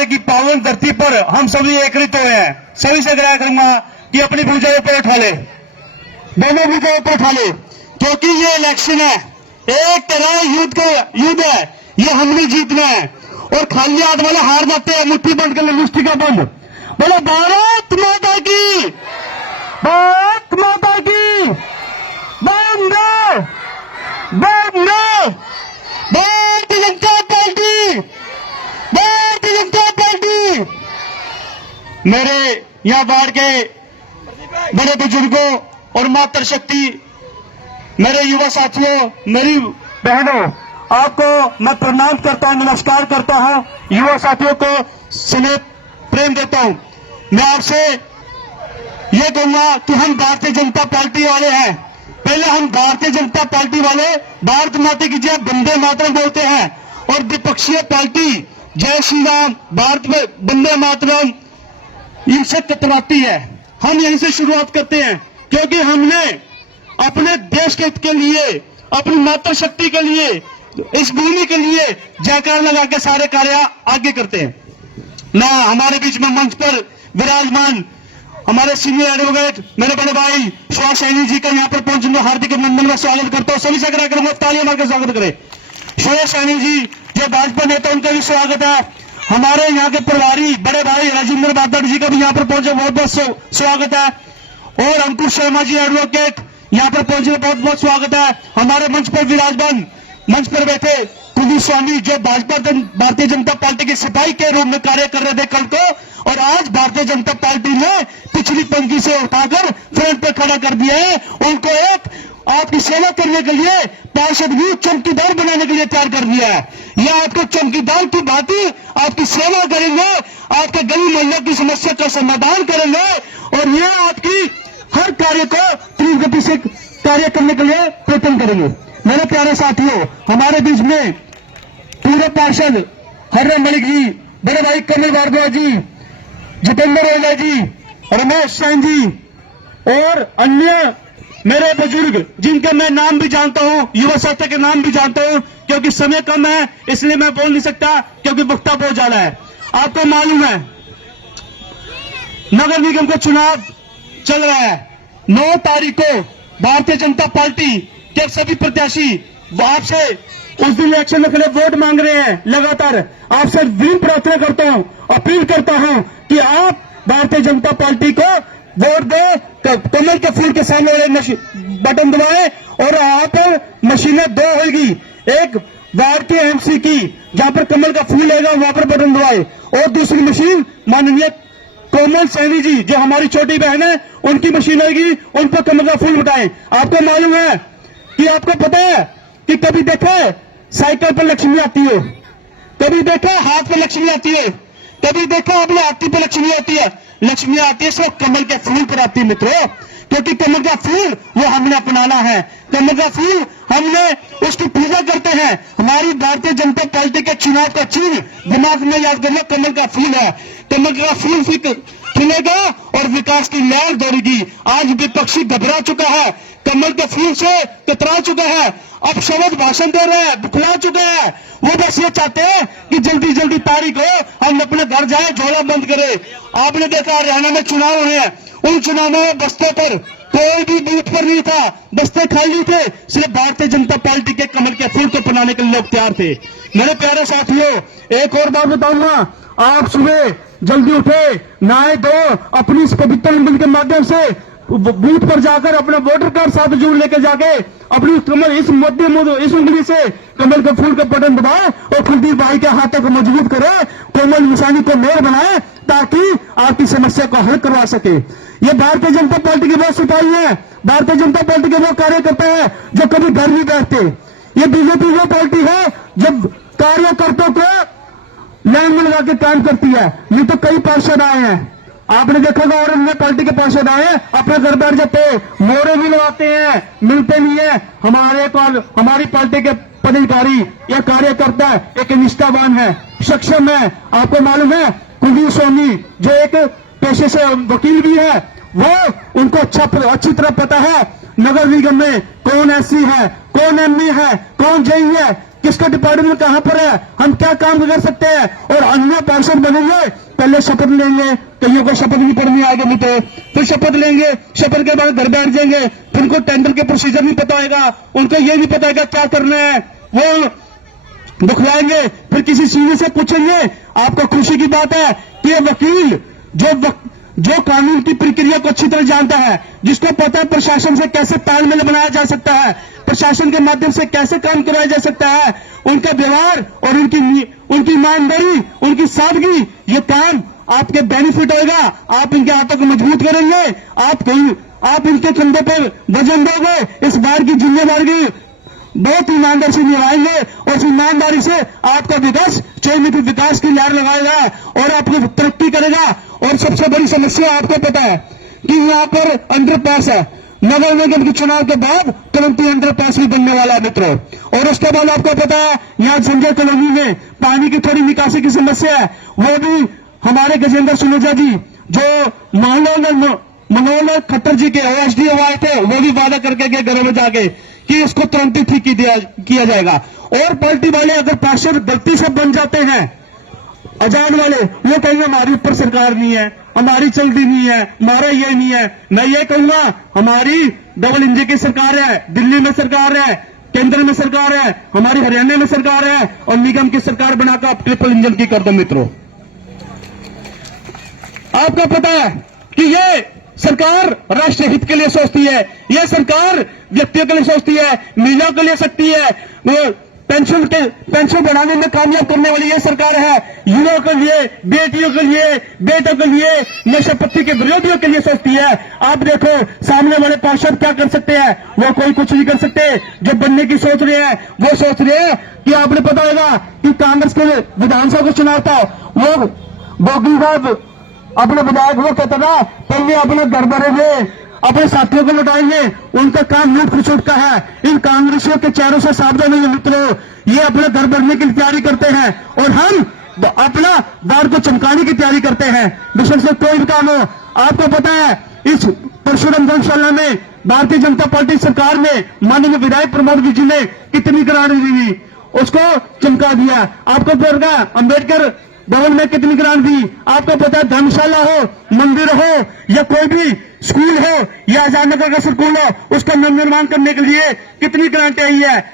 भारत की पावन धरती पर हम सभी एकत्रित हुए हैं। सभी से आग्रह करूंगा कि अपनी भुजाओं पर उठा ले, दोनों भुजाओं पर उठा ले, क्योंकि ये इलेक्शन है, एक तरह युद्ध है, ये हमने जीतना है। और खाली हाथ वाले हार जाते हैं, मुट्ठी बंद कर ले, मुष्टिका बंद। बोलो भारत माता की, भारत माता की, बंदे बंदे, भारतीय जनता पार्टी, भारतीय जनता पार्टी। मेरे यहाँ बाढ़ के बड़े बुजुर्गों और मातृशक्ति, मेरे युवा साथियों, मेरी बहनों, आपको मैं प्रणाम करता हूं, नमस्कार करता हूं। युवा साथियों को स्नेह प्रेम देता हूं। मैं आपसे ये कहूंगा कि हम भारतीय जनता पार्टी वाले हैं। पहले हम भारतीय जनता पार्टी वाले भारत माता की जय वंदे मातरम बोलते हैं, और विपक्षीय पार्टी जय श्री राम, भारत में वंदे मातरम इनसे कतराती है। हम यहीं से शुरुआत करते हैं, क्योंकि हमने अपने देश के हित के लिए, अपनी मातृशक्ति के लिए, इस भूमि के लिए जयकार लगा के सारे कार्य आगे करते हैं। मैं हमारे बीच में मंच पर विराजमान हमारे सीनियर एडवोकेट मेरे बड़े भाई सुभाष सैनी जी का यहाँ पर पहुंचने हार्दिक अभिनंदन में स्वागत करता हूँ। सभी से आग्रह करूंगा तालियां मारकर स्वागत करें। सुभाष सैनी जी जो भाजपा नेता, उनका भी स्वागत है। हमारे यहाँ के प्रभारी बड़े भाई राजेंद्र बादल जी का भी यहाँ पर पहुंचे, बहुत बहुत स्वागत है। और अंकुश शर्मा जी एडवोकेट यहाँ पर पहुंचे, बहुत बहुत स्वागत है। हमारे मंच पर विराजमान, मंच पर बैठे कुलदीप स्वामी जो भारतीय जनता पार्टी के सिपाही के रूप में कार्य कर रहे थे कल को, और आज भारतीय जनता पार्टी ने पिछली पंक्ति से उठाकर फ्रंट पर खड़ा कर दिया है। उनको एक आपकी सेवा करने के लिए, पार्षद भी चौकीदार बनाने के लिए तैयार कर दिया है। यह आपको चौकीदार की भांति आपकी सेवा करेंगे, आपके गली मोहल्ले की समस्या का समाधान करेंगे, और यह आपकी हर कार्य को तीव्र गति से कार्य करने के लिए प्रयत्न करेंगे। मेरे प्यारे साथियों, हमारे बीच में पूरे पार्षद हरराम मलिक जी, बड़े भाई कमल भार्गव जी, जितेंद्र ओझा जी, रमेश सैन जी और अन्य मेरे बुजुर्ग जिनके मैं नाम भी जानता हूं, युवा साथी के नाम भी जानता हूं, क्योंकि समय कम है इसलिए मैं बोल नहीं सकता, क्योंकि वक्ता बहुत ज्यादा है। आपको मालूम है नगर निगम का चुनाव चल रहा है। 9 तारीख को भारतीय जनता पार्टी के सभी प्रत्याशी आपसे उस दिन इलेक्शन में खड़े वोट मांग रहे हैं। लगातार आपसे विनम्र प्रार्थना करता हूं, अपील करता हूं कि आप भारतीय जनता पार्टी को वोट दे, कमल के फूल के सामने वाले बटन दबाएं, और आप मशीनें 2 होगी, एक वार्ड के एमसी की जहां पर कमल का फूल रहेगा वहां पर बटन दबाए, और दूसरी मशीन माननीय कोमल सैनी जी जो हमारी छोटी बहन है, उनकी मशीन होगी, उन पर कमल का फूल उठाएं। आपको मालूम है कि, आपको पता है कि कभी देखा साइकिल पर लक्ष्मी आती है, कभी देखा हाथ पर लक्ष्मी आती है, कभी देखा आपने हाथी पर लक्ष्मी आती है। लक्ष्मी आती है सिर्फ कमल के फूल पर आती है मित्रों, क्योंकि कमल का फूल वो हमने अपनाना है। कमल का फूल हमने उसकी पूजा करते हैं। हमारी भारतीय जनता पार्टी के चुनाव का चिन्ह दिमाग में याद करना, कमल का फूल है। कमल का फूल खिलेगा और विकास की लहर दौड़ेगी। आज विपक्षी घबरा चुका है, कमल के फूल से कतरा चुका है, अब शब्द भाषण दे रहे हैं, बुखला चुका है। वो बस ये चाहते हैं कि जल्दी जल्दी तारीख हो, हम अपने घर जाए, झोला बंद करें। आपने देखा हरियाणा में चुनाव हुए हैं, उन चुनावों में बस्ते पर कोई भी बूथ पर नहीं था, बस्ते खाली थे, सिर्फ भारतीय जनता पार्टी के कमल के फूल को बनाने के लिए लोग तैयार थे। मेरे प्यारे साथियों, एक और बात बताऊंगा, आप सुबह जल्दी उठे, नहाए धो, अपनी इस पवित्र मंदिर के माध्यम से बूथ पर जाकर अपना वोटर कार्ड साथ जरूर लेके जाके अपनी कमल इस इस उंगली से कमल के फूल का बटन दबाए और कुलदीप भाई के हाथों को मजबूत करे, कोमल निशानी को मेयर बनाए, ताकि आपकी समस्या को हल करवा सके। ये भारतीय जनता पार्टी के वो सिपाही है, भारतीय जनता पार्टी के वो कार्यकर्ता है जो कभी घर नहीं बैठते। ये बीजेपी वो पार्टी है जब कार्यकर्ताओं को लाइन में लगा के काम करती है। ये तो कई पार्षद आए हैं, आपने देखा होगा, और अन्य पार्टी के पार्षद आए अपने घर बैठ जाते, मोहरे भी लगाते हैं, मिलते नहीं है। हमारी पार्टी के पदाधिकारी या कार्यकर्ता एक निष्ठावान है, सक्षम है। आपको मालूम है कुलदीप स्वामी जो एक पेशे से वकील भी है, वो उनको अच्छी तरह पता है नगर निगम में कौन एससी है, कौन एमई है, कौन जेई है, किसका डिपार्टमेंट कहां पर है, हम क्या काम कर सकते हैं, और अन्य पार्षद बनेंगे, पहले शपथ लेंगे, कईयों को शपथ नहीं पढ़नी आगे मिलते, फिर शपथ लेंगे, शपथ के बाद घर बैठ जाएंगे, फिर उनको टेंडर के प्रोसीजर नहीं पता होगा, उनको ये नहीं पता होगा क्या करना है, वो दुखलाएंगे, फिर किसी सीनियर से पूछेंगे। आपको खुशी की बात है कि ये वकील जो कानून की प्रक्रिया को अच्छी तरह जानता है, जिसको पता है प्रशासन से कैसे तालमेल बनाया जा सकता है, प्रशासन के माध्यम से कैसे काम कराया जा सकता है, उनका व्यवहार और उनकी ईमानदारी, उनकी सादगी, ये काम आपके बेनिफिट होगा। आप इनके हाथों को मजबूत करेंगे, आप इनके कंधे पर वजन दोगे, इस बार की जिम्मेदारी बहुत ईमानदारी से निभाएंगे, और इस ईमानदारी से आपका विकास चयनित विकास की लहर लगाएगा और आपकी तरक्की करेगा। और सबसे बड़ी समस्या आपको पता है कि यहाँ पर अंडरपास है, नगर निगम के चुनाव के बाद तुरंत ही अंडरपास भी बनने वाला है मित्रों। और उसके बाद आपको पता है यहाँ संजय कॉलोनी में पानी की थोड़ी निकासी की समस्या है, वो भी हमारे गजेंद्र सुनेजा जी जो मनोहर खट्टर जी के OSD आए थे, वो भी वादा करके गए घरों में जाके कि इसको तुरंत ही ठीक किया जाएगा। और पार्टी वाले अगर पार्षद गलती से बन जाते हैं, अजान वाले, वो कहेंगे हमारी ऊपर सरकार नहीं है, हमारी चलती नहीं है, हमारा ये नहीं है। मैं ये कहूंगा हमारी डबल इंजन की सरकार है, दिल्ली में सरकार है, केंद्र में सरकार है, हमारी हरियाणा में सरकार है, और निगम की सरकार बनाकर आप ट्रिपल इंजन की कर दो मित्रों। आपको पता है कि ये सरकार राष्ट्र हित के लिए सोचती है, यह सरकार व्यक्तियों के लिए सोचती है, महिलाओं के लिए सकती है, वो पेंशन बढ़ाने में कामयाब करने वाली यह सरकार है, युवाओं के लिए, बेटियों के लिए, बेटों के लिए, नशा पत्ती के विरोधियों के लिए सोचती है। आप देखो सामने वाले पार्षद क्या कर सकते हैं, वो कोई कुछ नहीं कर सकते। जो बनने की सोच रहे हैं वो सोच रहे हैं कि आपने पता होगा कि कांग्रेस के विधानसभा का चुनाव था, वो बोगी साहब अपने विधायक वो कहता था पहले अपने घर भरेंगे, अपने साथियों को लौटाएंगे, उनका काम लूट खसोट का है। इन कांग्रेसियों के चेहरों से सावधान होइए मित्रों, ये अपने घर भरने की तैयारी करते हैं और हम अपना बार को चमकाने की तैयारी करते हैं। विशेष से कोई भी काम हो, आपको पता है इस परशुराम धर्मशाला में भारतीय जनता पार्टी सरकार ने माननीय विधायक प्रमोद जी ने कितनी ग्रांट दी, उसको चमका दिया। आपको पता है अम्बेडकर भवन में कितनी ग्रांट दी, आपको पता है धर्मशाला हो, मंदिर हो, या कोई भी स्कूल हो, या आजाद नगर का स्कूल हो, उसका नवनिर्माण करने के लिए कितनी ग्रांट आई है।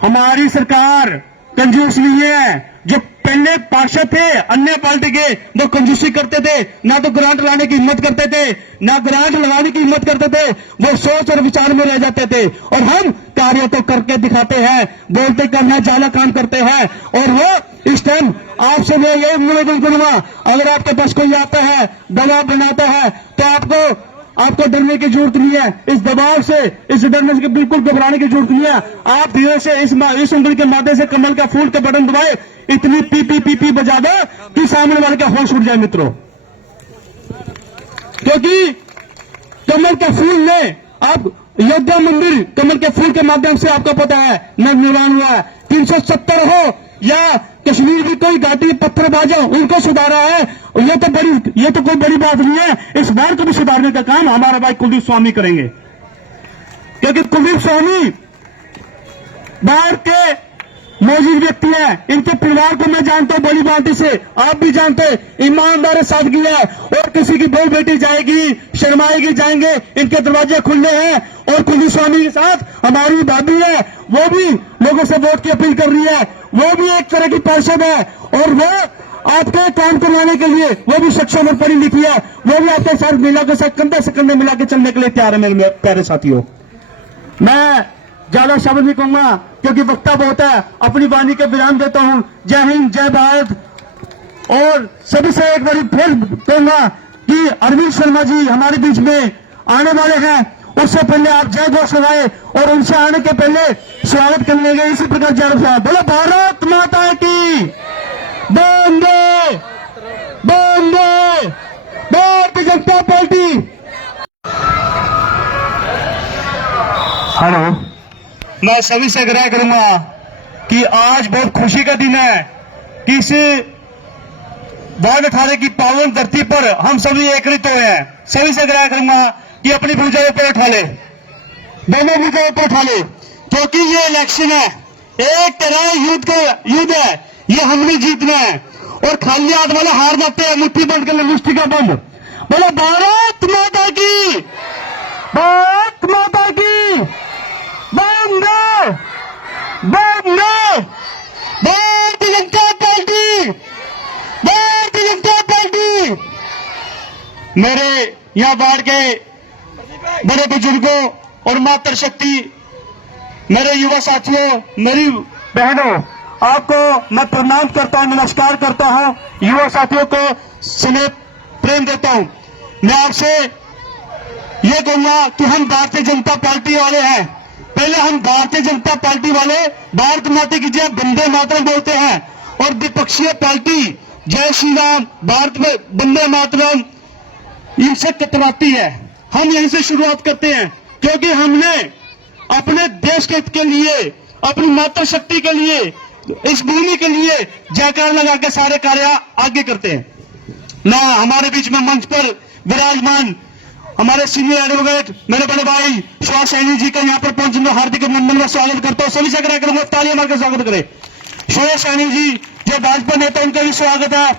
हमारी सरकार कंजूस नहीं है। जो पहले पार्षद थे अन्य पार्टी के, वो कंजूसी करते थे, ना तो ग्रांट लाने की हिम्मत करते थे, ना ग्रांट लगाने की हिम्मत करते थे, वो सोच और विचार में रह जाते थे। और हम कार्य तो करके दिखाते हैं, बोलते करना ज्यादा काम करते हैं। और वो इस टाइम आपसे मैं ये निवेदन करूंगा, अगर आपके पास कोई आता है दबाव बनाता है तो आपको डरने की जरूरत नहीं है। इस दबाव से, इस डरने से बिल्कुल घबराने की जरूरत नहीं है। आप धीरे से इस उंगली के माध्यम से कमल का फूल के बटन दबाए, इतनी पी बजा दो कि सामने वाले का होश उड़ जाए मित्रों। क्योंकि कमल के फूल ने आप अयोध्या मंदिर कमल के फूल के माध्यम से आपको पता है नवनिर्माण हुआ है। 370 हो या कश्मीर की कोई घाटी पत्थरबाज हो, उनको सुधारा है। ये तो कोई बड़ी बात नहीं है। इस बार को भी सुधारने का काम हमारा भाई कुलदीप स्वामी करेंगे, क्योंकि कुलदीप स्वामी बाहर के मौजूद व्यक्ति है। इनके परिवार को मैं जानता हूं बड़ी बात से, आप भी जानते हैं, ईमानदार सादगी है। और किसी की बहू बेटी जाएगी, शर्माएगी, जाएंगे, इनके दरवाजे खुले हैं। और कुलदीप स्वामी के साथ हमारी भाभी है, वो भी लोगों से वोट की अपील कर रही है, वो भी एक तरह की पार्षद है, और वो आपके काम करवाने के लिए वो भी सक्षम और पढ़ी लिखी है, वो भी आपके साथ मिला के साथ कंधे से कंधे मिला के चलने के लिए तैयार है। मेरे प्यारे साथियों, मैं ज्यादा शब्द नहीं कहूंगा क्योंकि वक्ता बहुत है, अपनी वाणी के विराम देता हूं। जय हिंद, जय भारत। और सभी से एक बार फिर कहूंगा कि अरविंद शर्मा जी हमारे बीच में आने वाले हैं, उससे पहले आप जय घोष लगाए और उनसे आने के पहले स्वागत करने गए इसी प्रकार जय बोलो भारत माता की, वंदे वंदे भारतीय जनता पार्टी। हेलो, मैं सभी से आग्रह करूंगा कि आज बहुत खुशी का दिन है कि इस वार्ड 18 की पावन धरती पर हम सभी एकत्रित हुए हैं। सभी से आग्रह करूंगा कि अपनी भुजाओं पर उठा ले, दोनों भुजाओं पर उठा ले, क्योंकि ये इलेक्शन है, एक तरह युद्ध है, ये हमने जीतना है। और खाली हाथ वाले हार जाते हैं, मुट्ठी बंद कर ले, मुष्टि का बंद। बोलो भारत माता की, भारत माता की, बंदे बंदे, भारतीय जनता पार्टी, भारतीय जनता पार्टी। मेरे यहाँ बाढ़ के बड़े बुजुर्गों और मातृशक्ति, मेरे युवा साथियों, मेरी बहनों, आपको मैं प्रणाम करता हूं, नमस्कार करता हूं। युवा साथियों को स्नेह प्रेम देता हूं। मैं आपसे ये कहूंगा कि हम भारतीय जनता पार्टी वाले हैं। पहले हम भारतीय जनता पार्टी वाले भारत माता की जय वंदे मातरम बोलते हैं, और विपक्षीय पार्टी जय श्री राम, भारत में वंदे मातरम, इनसे कतराती है। हम यहीं से शुरुआत करते हैं, क्योंकि हमने अपने देश के हित के लिए, अपनी मातृशक्ति के लिए, इस भूमि के लिए जयकार लगा के सारे कार्य आगे करते हैं। मैं हमारे बीच में मंच पर विराजमान हमारे सीनियर एडवोकेट मेरे बड़े भाई सुभाष सैनी जी का यहाँ पर पहुंचने हार्दिक अभिनंदन में स्वागत करता हूँ। सभी से करूंगा, तालियां मारकर स्वागत करें। सुभाष सैनी जी जो भाजपा नेता, उनका भी स्वागत है।